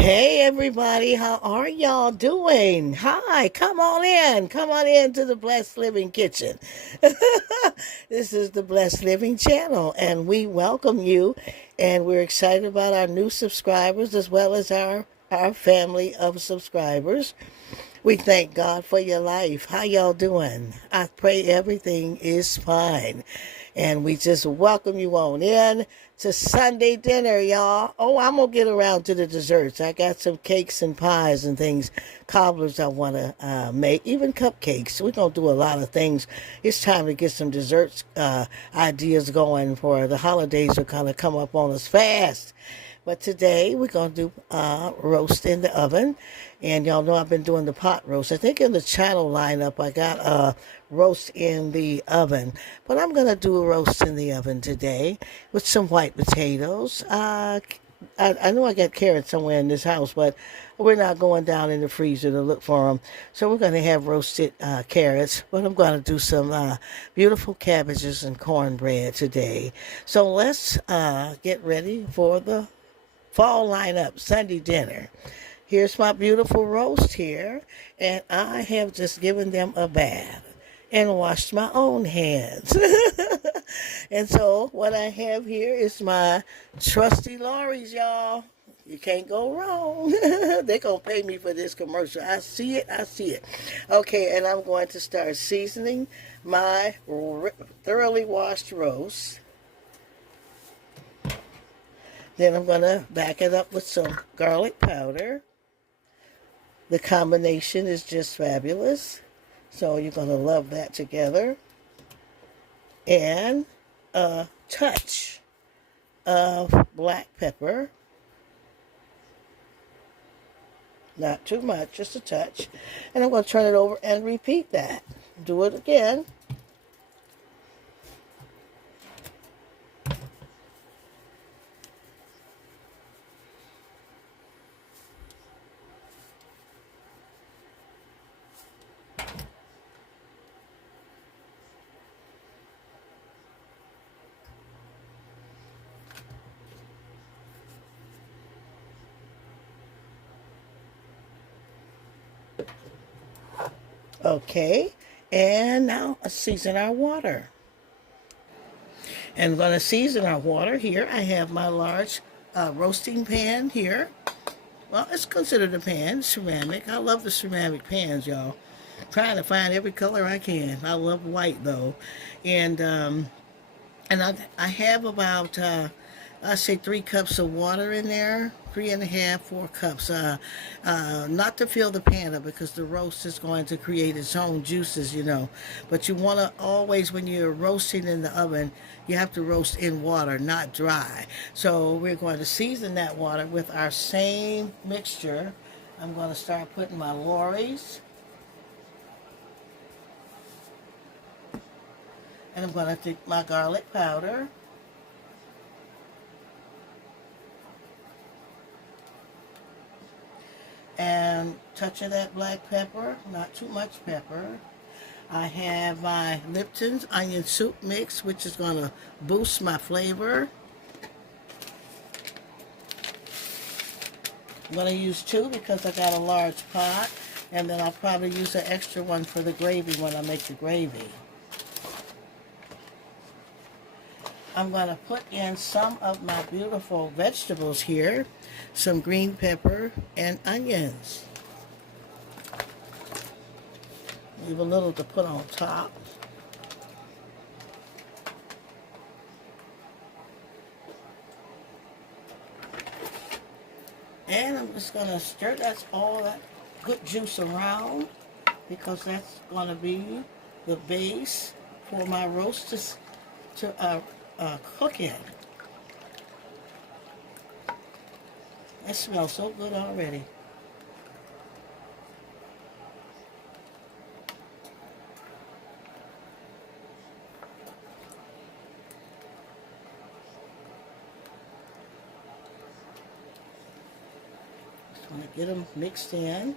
Hey everybody, how are y'all doing? Hi, come on in to the Blessed Living Kitchen. This is the Blessed Living channel, and we welcome you. And we're excited about our new subscribers as well as our family of subscribers. We thank God for your life. How y'all doing? I pray everything is fine. And we just welcome you on in to Sunday dinner, y'all. Oh, I'm going to get around to the desserts. I got some cakes and pies and things, cobblers I want to make, even cupcakes. We're going to do a lot of things. It's time to get some desserts ideas going for the holidays are going to come up on us fast. But today we're going to do roast in the oven. And y'all know I've been doing the pot roast. I think in the channel lineup I got roast in the oven. But I'm going to do a roast in the oven today with some white potatoes. I know I got carrots somewhere in this house, but we're not going down in the freezer to look for them. So we're going to have roasted carrots, but I'm going to do some beautiful cabbages and cornbread today. So let's get ready for the fall lineup, Sunday dinner. Here's my beautiful roast here, and I have just given them a bath and washed my own hands. And so what I have here is my trusty lorries, y'all. You can't go wrong. They're going to pay me for this commercial. I see it. I see it. Okay, and I'm going to start seasoning my thoroughly washed roast. Then I'm going to back it up with some garlic powder. The combination is just fabulous. So you're going to love that together. And a touch of black pepper. Not too much, just a touch. And I'm going to turn it over and repeat that. Do it again. Okay, and now let's season our water. And I'm going to season our water here. I have my large roasting pan here. Well, it's considered a pan, ceramic. I love the ceramic pans, y'all. Trying to find every color I can. I love white though, and I have about I say 3 cups of water in there, 3.5, 4 cups. Not to fill the pan up because the roast is going to create its own juices, you know. But you want to always, when you're roasting in the oven, you have to roast in water, not dry. So we're going to season that water with our same mixture. I'm going to start putting my lorries. And I'm going to take my garlic powder. And touch of that black pepper, not too much pepper. I have my Lipton's onion soup mix, which is going to boost my flavor. I'm going to use 2 because I got a large pot, and then I'll probably use an extra one for the gravy when I make the gravy. I'm going to put in some of my beautiful vegetables here, some green pepper and onions. Leave a little to put on top. And I'm just going to stir all that good juice around because that's going to be the base for my roast to cook in. It smells so good already. Just want to get them mixed in.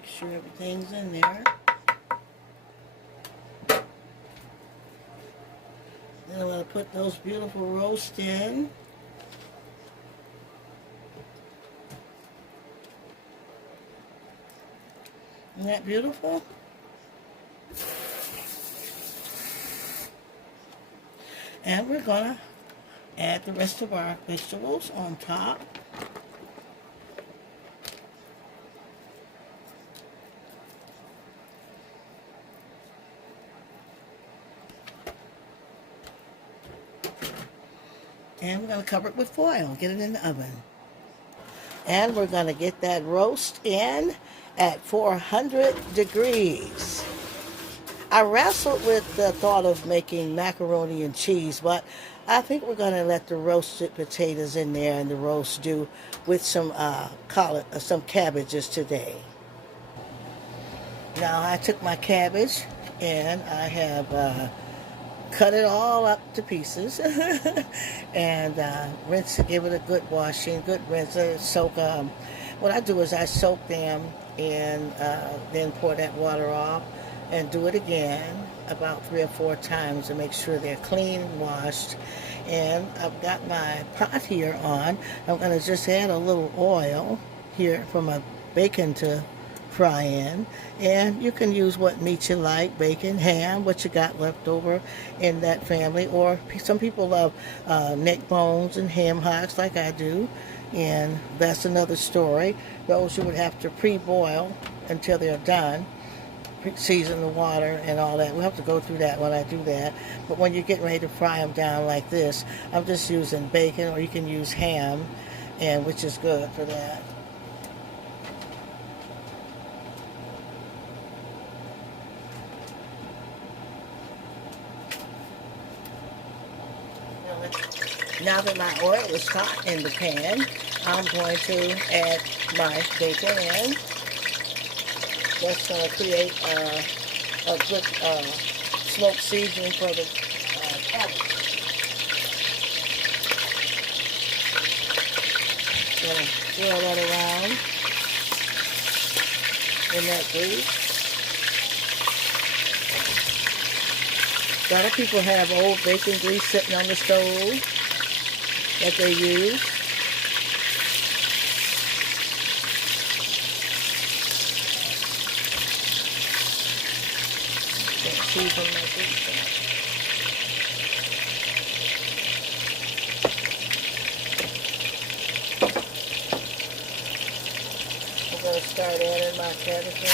Make sure everything's in there. And I'm going to put those beautiful roasts in. Isn't that beautiful? And we're going to add the rest of our vegetables on top. And we're going to cover it with foil, get it in the oven. And we're going to get that roast in at 400 degrees. I wrestled with the thought of making macaroni and cheese, but I think we're going to let the roasted potatoes in there and the roast do with some some cabbages today. Now I took my cabbage and I have cut it all up to pieces and rinse it, give it a good washing, good rinse, soak. What I do is I soak them and then pour that water off and do it again about 3 or 4 times to make sure they're clean and washed. And I've got my pot here on. I'm going to just add a little oil here for my bacon to fry in, and you can use what meat you like, bacon, ham, what you got left over in that family, or some people love neck bones and ham hocks like I do, and that's another story. Those you would have to pre-boil until they're done, season the water and all that. We'll have to go through that when I do that, but when you're getting ready to fry them down like this, I'm just using bacon, or you can use ham, and which is good for that. Now that my oil is hot in the pan, I'm going to add my bacon in. That's going to create a good smoked seasoning for the cabbage. Going to swirl that around in that grease. A lot of people have old bacon grease sitting on the stove that they use. Season my grease up. I'm going to start adding my cabbage in.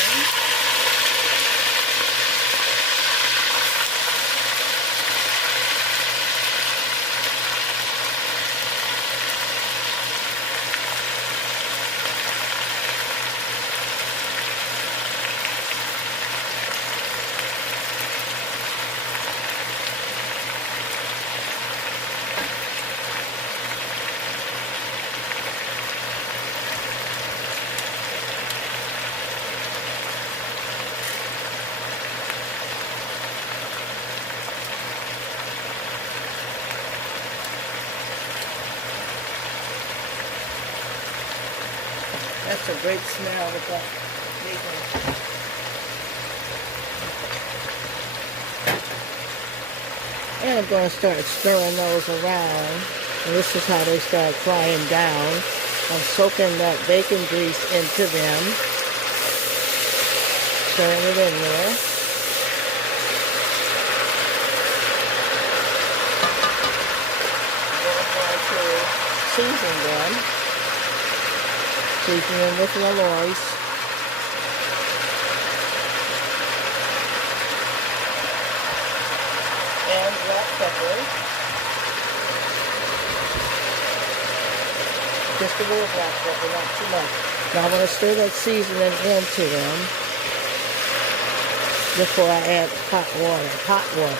That's a great smell with that bacon. And I'm going to start stirring those around. And this is how they start frying down. I'm soaking that bacon grease into them. Stirring it in there. And then I'm going to season them. Seasoning with Lollois. And black pepper. Just a little black pepper, not too much. Now I'm going to stir that seasoning into them before I add hot water.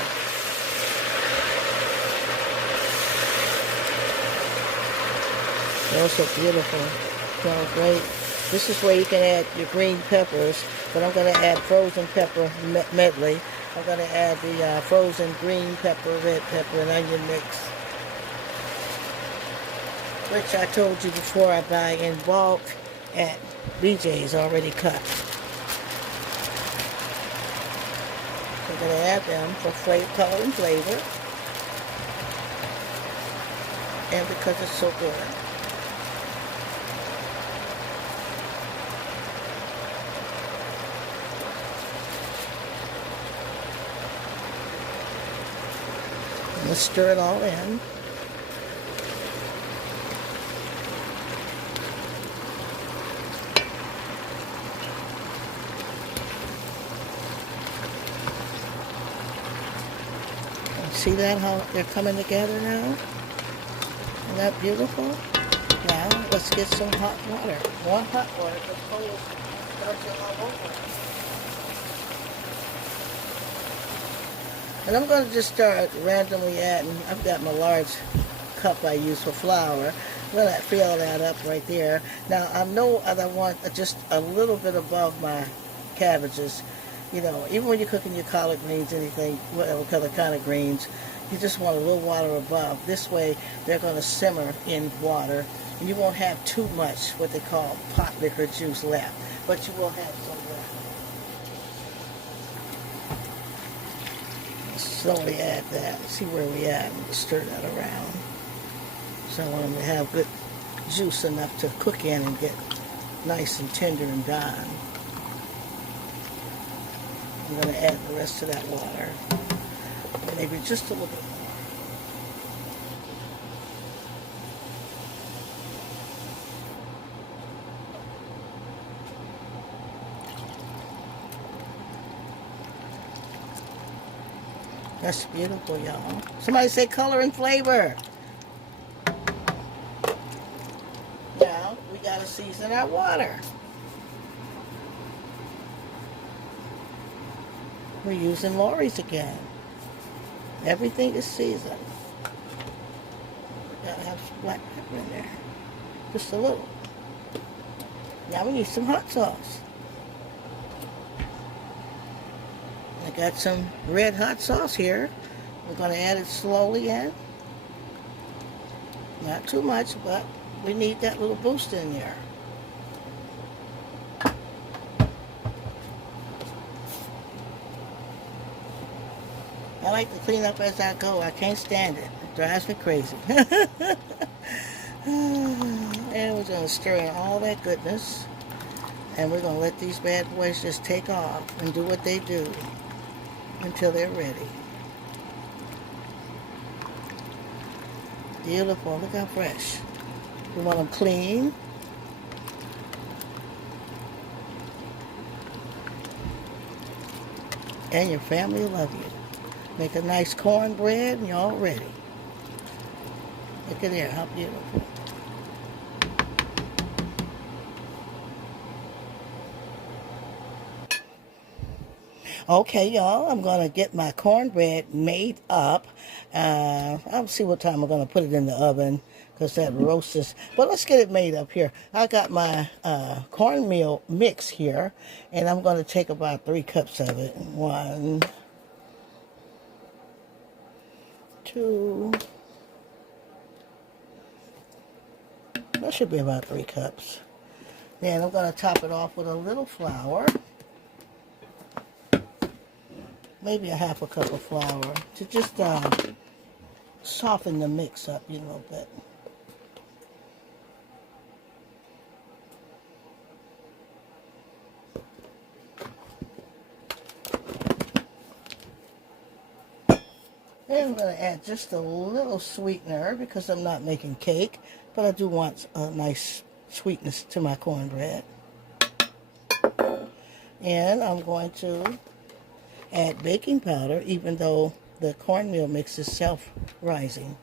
Those are beautiful. Smells great. This is where you can add your green peppers, but I'm going to add frozen pepper medley. I'm going to add the frozen green pepper, red pepper, and onion mix, which I told you before I buy in bulk at BJ's already cut. I'm going to add them for color and flavor. and because it's so good. Let's stir it all in. See that, how they're coming together now? Isn't that beautiful? Now, let's get some hot water. More hot water, because cold is melting all over. And I'm going to just start randomly adding. I've got my large cup I use for flour. I'm going to fill that up right there. Now, I know that I want just a little bit above my cabbages. You know, even when you're cooking your collard greens, anything, whatever kind of greens, you just want a little water above. This way, they're going to simmer in water, and you won't have too much what they call pot liquor juice left, but you will have some left. Slowly add that. See where we at, and stir that around. So I want them to have good juice enough to cook in and get nice and tender and done. I'm going to add the rest of that water, maybe just a little bit more. That's beautiful, y'all. Somebody say color and flavor. Now, we got to season our water. We're using Lori's again. Everything is seasoned. We gotta have some black pepper in there. Just a little. Now we need some hot sauce. I got some red hot sauce here. We're gonna add it slowly in. Not too much, but we need that little boost in there. I like to clean up as I go. I can't stand it. It drives me crazy. And we're going to stir in all that goodness. And we're going to let these bad boys just take off and do what they do until they're ready. Beautiful. Look how fresh. We want them clean. And your family will love you. Make a nice cornbread and you're all ready. Look at there, how beautiful. Okay, y'all, I'm going to get my cornbread made up. I'll see what time I'm going to put it in the oven because that roast is... But let's get it made up here. I got my cornmeal mix here, and I'm going to take about 3 cups of it. 1, 2... That should be about 3 cups. Then I'm going to top it off with a little flour. Maybe a half a cup of flour to just soften the mix up a little bit. And I'm going to add just a little sweetener because I'm not making cake, but I do want a nice sweetness to my cornbread. And I'm going to add baking powder, even though the cornmeal mix is self-rising.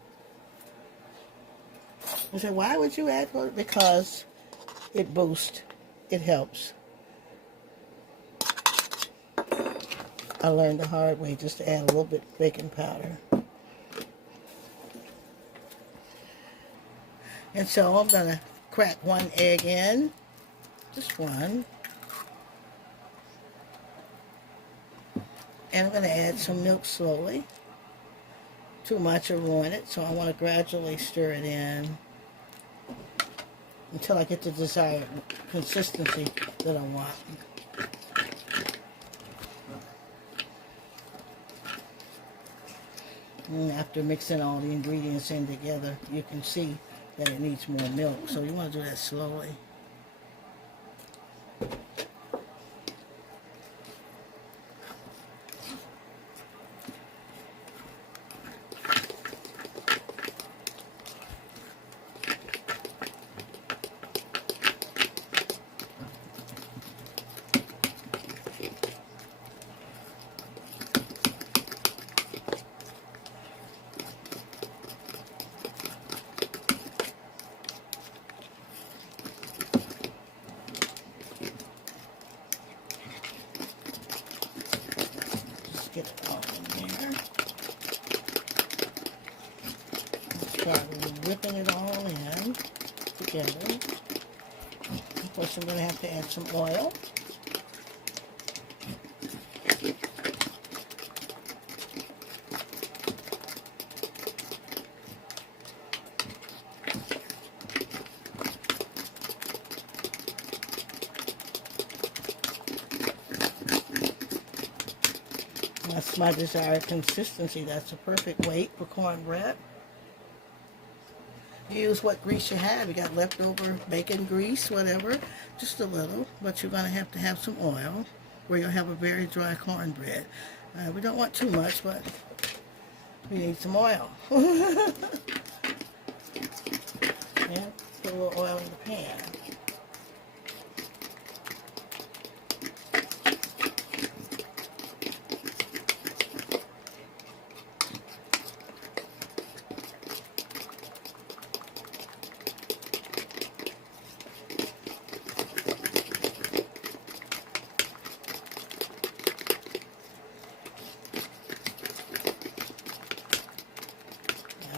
I said, why would you add cornmeal? Because it boosts, it helps. I learned the hard way just to add a little bit of baking powder. And so I'm going to crack 1 egg in, just 1. And I'm going to add some milk slowly. Too much will ruin it, so I want to gradually stir it in until I get the desired consistency that I want. After mixing all the ingredients in together, you can see that it needs more milk. So you want to do that slowly. Get it all in there. Start whipping it all in together. Of course, I'm going to have to add some oil. That's my desired consistency. That's a perfect weight for cornbread. Use what grease you have. You got leftover bacon grease, whatever, just a little, but you're going to have some oil where you'll have a very dry cornbread. We don't want too much, but we need some oil. And put a little oil in the pan.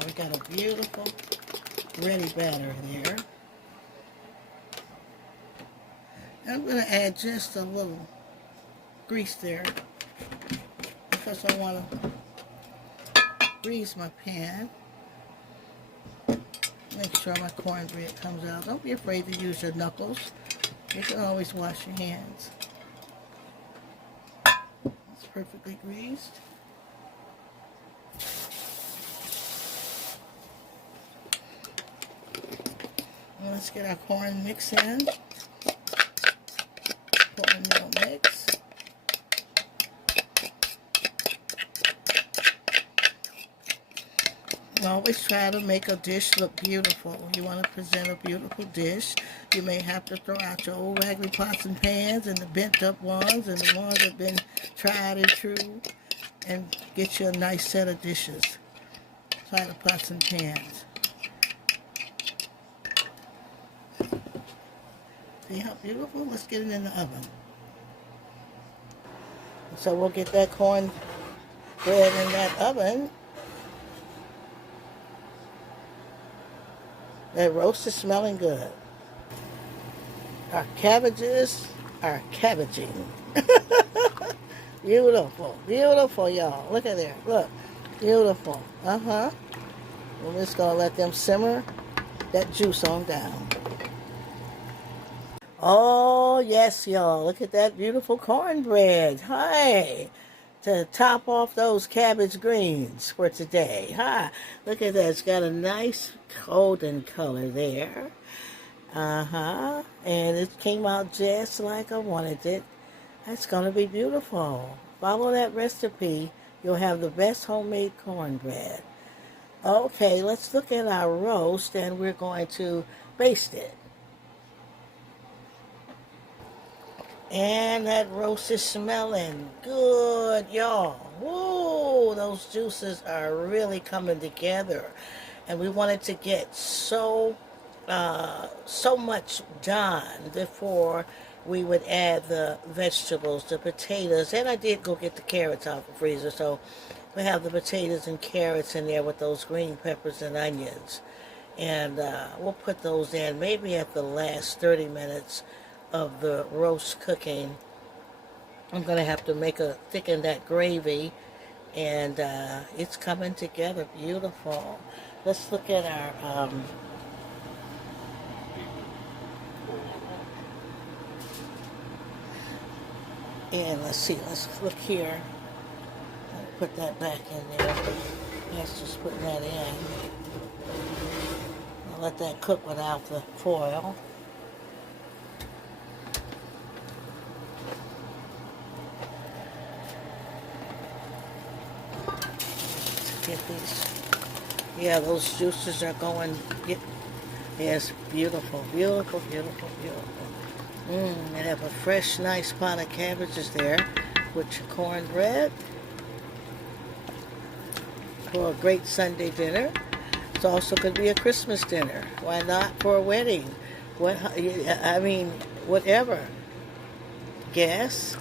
We got a beautiful ready batter there. I'm going to add just a little grease there because I want to grease my pan. Make sure my cornbread comes out. Don't be afraid to use your knuckles. You can always wash your hands. It's perfectly greased. Let's get our corn mix in. Cornmeal mix. Always try to make a dish look beautiful. You want to present a beautiful dish. You may have to throw out your old raggedy pots and pans and the bent up ones and the ones that have been tried and true and get you a nice set of dishes. Try the pots and pans. See how beautiful? Let's get it in the oven. So we'll get that corn bread in that oven. That roast is smelling good. Our cabbages are cabbaging. Beautiful. Beautiful, y'all. Look at there. Look. Beautiful. We're just going to let them simmer that juice on down. Oh, yes, y'all. Look at that beautiful cornbread. Hi. To top off those cabbage greens for today. Hi. Look at that. It's got a nice golden color there. And it came out just like I wanted it. That's going to be beautiful. Follow that recipe. You'll have the best homemade cornbread. Okay, let's look at our roast, and we're going to baste it. And that roast is smelling good, y'all. Woo! Those juices are really coming together. And we wanted to get so much done before we would add the vegetables, the potatoes. And I did go get the carrots out of the freezer. So we have the potatoes and carrots in there with those green peppers and onions. And we'll put those in maybe at the last 30 minutes of the roast cooking. I'm going to have to thicken that gravy, and it's coming together beautiful. Let's look at our and let's see, let's look here. I'll put that back in there. That's just putting that in. I'll let that cook without the foil. Let's get these. Yeah, those juices are going. Yes, beautiful, beautiful, beautiful, beautiful. And have a fresh, nice pot of cabbages there with your cornbread for a great Sunday dinner. It's also could be a Christmas dinner. Why not for a wedding? Whatever. Gas.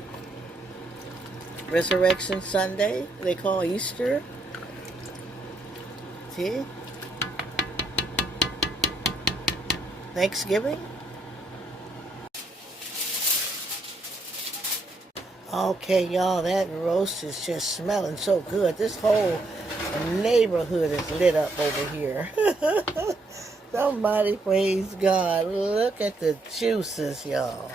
Resurrection Sunday, they call Easter. See? Thanksgiving. Okay, y'all, that roast is just smelling so good. This whole neighborhood is lit up over here. Somebody praise God. Look at the juices, y'all.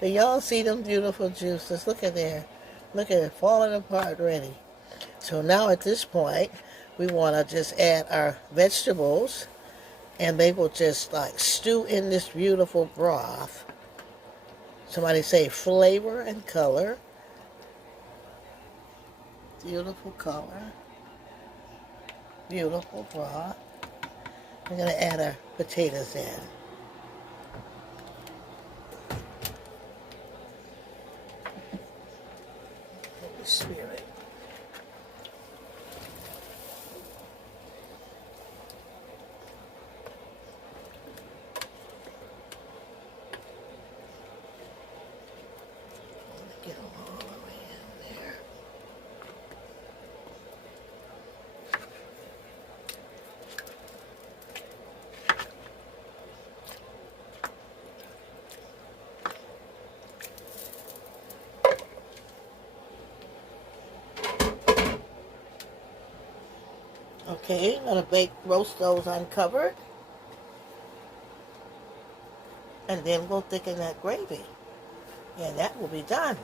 Do y'all see them beautiful juices? Look at there. Look at it falling apart ready. So now at this point, we want to just add our vegetables, and they will just like stew in this beautiful broth. Somebody say flavor and color. Beautiful color. Beautiful broth. We're going to add our potatoes in. Holy Spirit. Get them all the way in there. Okay, I'm going to roast those uncovered. And then we'll thicken that gravy. And that will be done.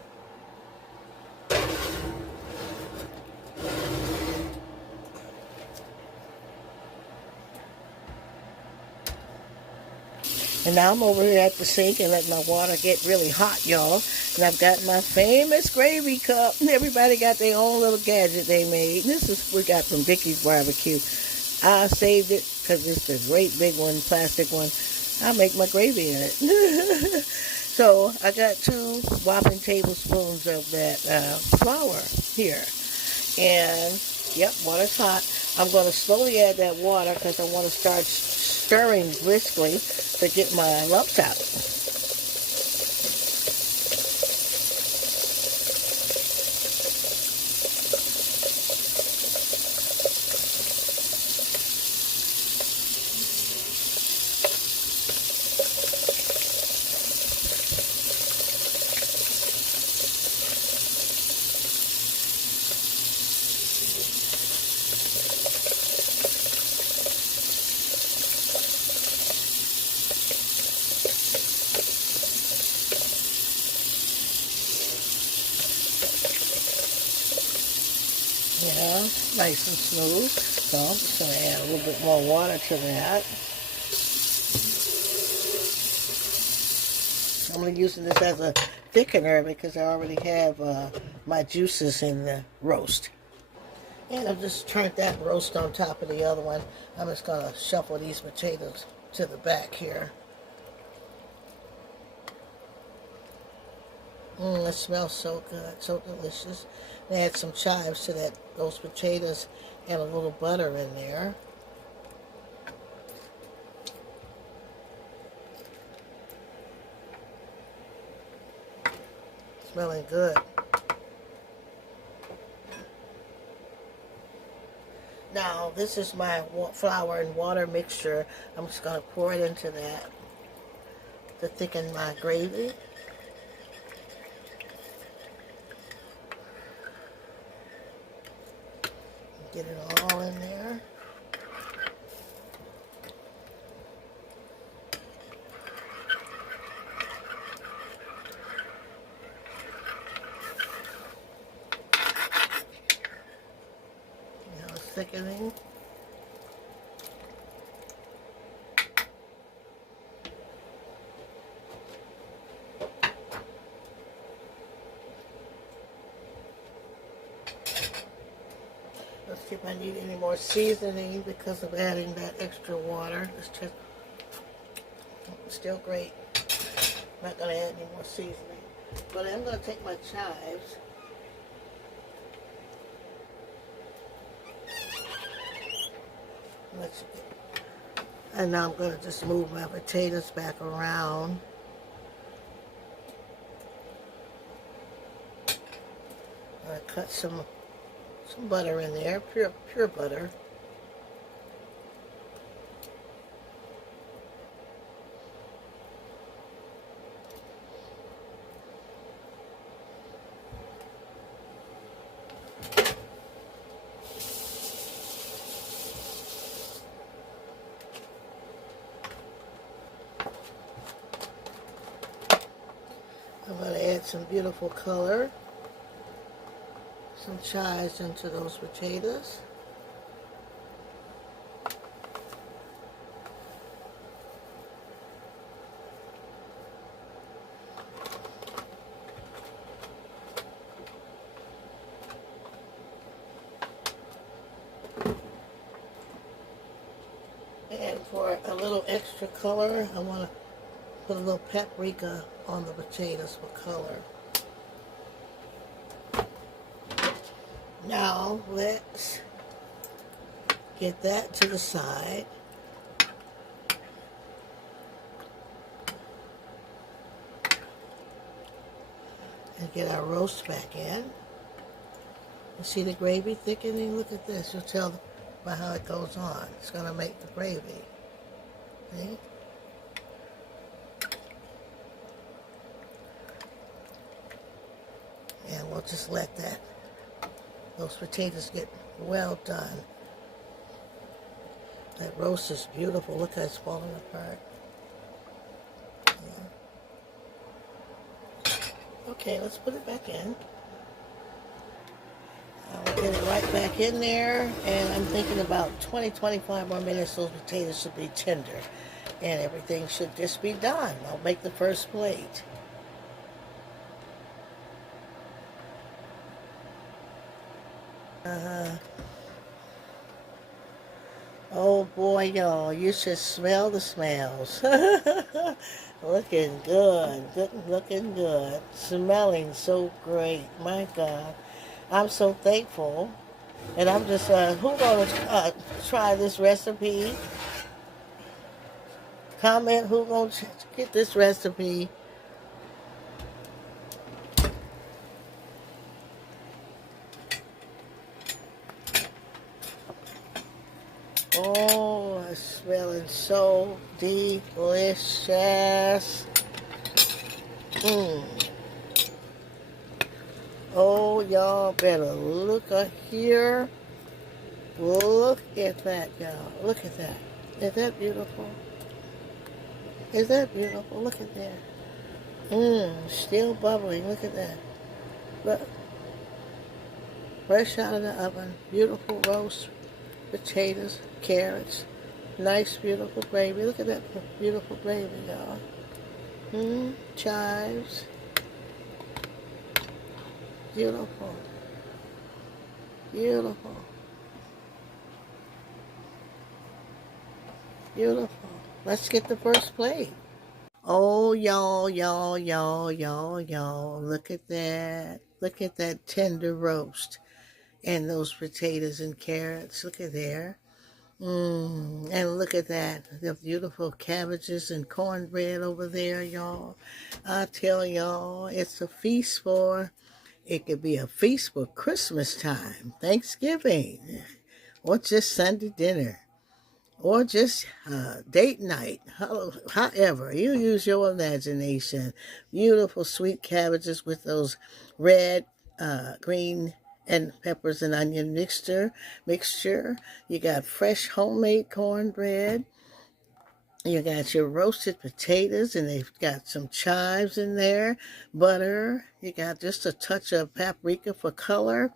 And now I'm over here at the sink and let my water get really hot, y'all. And I've got my famous gravy cup. Everybody got their own little gadget they made. This is we got from Vicky's Barbecue. I saved it because it's the great big one, plastic one. I make my gravy in it. So I got 2 whopping tablespoons of that flour here. And, yep, water's hot. I'm going to slowly add that water because I want to start stirring briskly to get my lumps out. Yeah, nice and smooth. So I'm just going to add a little bit more water to that. I'm going to use this as a thickener because I already have my juices in the roast. And I've just turned that roast on top of the other one. I'm just going to shuffle these potatoes to the back here. It smells so good, so delicious. And add some chives to those potatoes and a little butter in there. Smelling good. Now, this is my flour and water mixture. I'm just going to pour it into that to thicken my gravy. Get it all in there. thickening. Let's see if I need any more seasoning because of adding that extra water. It's just still great. I'm not going to add any more seasoning. But I'm going to take my chives. And now I'm going to just move my potatoes back around. I'm going to cut some butter in there, pure butter. I'm going to add some beautiful color, some chives into those potatoes. And for a little extra color, I want to put a little paprika on the potatoes for color. Now let's get that to the side. And get our roast back in. You see the gravy thickening? Look at this. You'll tell by how it goes on. It's going to make the gravy. See? And we'll just let those potatoes get well done. That roast is beautiful. Look how it's falling apart. Yeah. Okay, let's put it back in. I'll get it right back in there, and I'm thinking about 20-25 more minutes. Those potatoes should be tender, and everything should just be done. I'll make the first plate. Oh boy, y'all, you should smell the smells. Looking good, looking good, smelling so great. My God, I'm so thankful. And I'm just, who gonna try this recipe? Comment who gonna get this recipe. Oh, it's smelling so delicious. Oh, y'all better look up here. Look at that, y'all. Look at that. Is that beautiful? Is that beautiful? Look at that. Still bubbling. Look at that. Look. Fresh out of the oven. Beautiful roast potatoes, carrots. Nice, beautiful gravy. Look at that beautiful gravy, y'all. Chives. Beautiful. Beautiful. Beautiful. Let's get the first plate. Oh, y'all. Look at that. Look at that tender roast. And those potatoes and carrots. Look at there. And look at that. The beautiful cabbages and cornbread over there, y'all. I tell y'all, it's a feast it could be a feast for Christmas time, Thanksgiving, or just Sunday dinner, or just date night. However, you use your imagination. Beautiful sweet cabbages with those red, green, and peppers and onion mixture. You got fresh homemade cornbread. You got your roasted potatoes, and they've got some chives in there, butter. You got just a touch of paprika for color,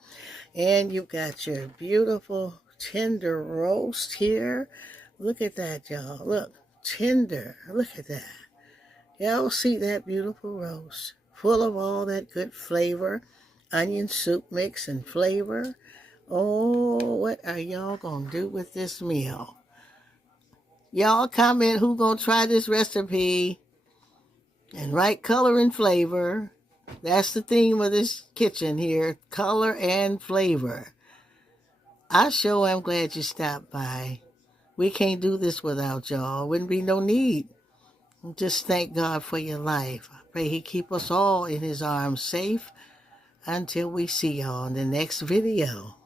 and you got your beautiful tender roast here. Look at that, y'all. Look, tender. Look at that. Y'all see that beautiful roast, full of all that good flavor, onion soup mix and flavor. Oh, what are y'all gonna do with this meal? Y'all comment who gonna try this recipe and write color and flavor. That's the theme of this kitchen here, color and flavor. I sure am glad you stopped by. We can't do this without y'all. Wouldn't be no need. Just thank God for your life. I pray he keep us all in his arms safe until we see y'all in the next video.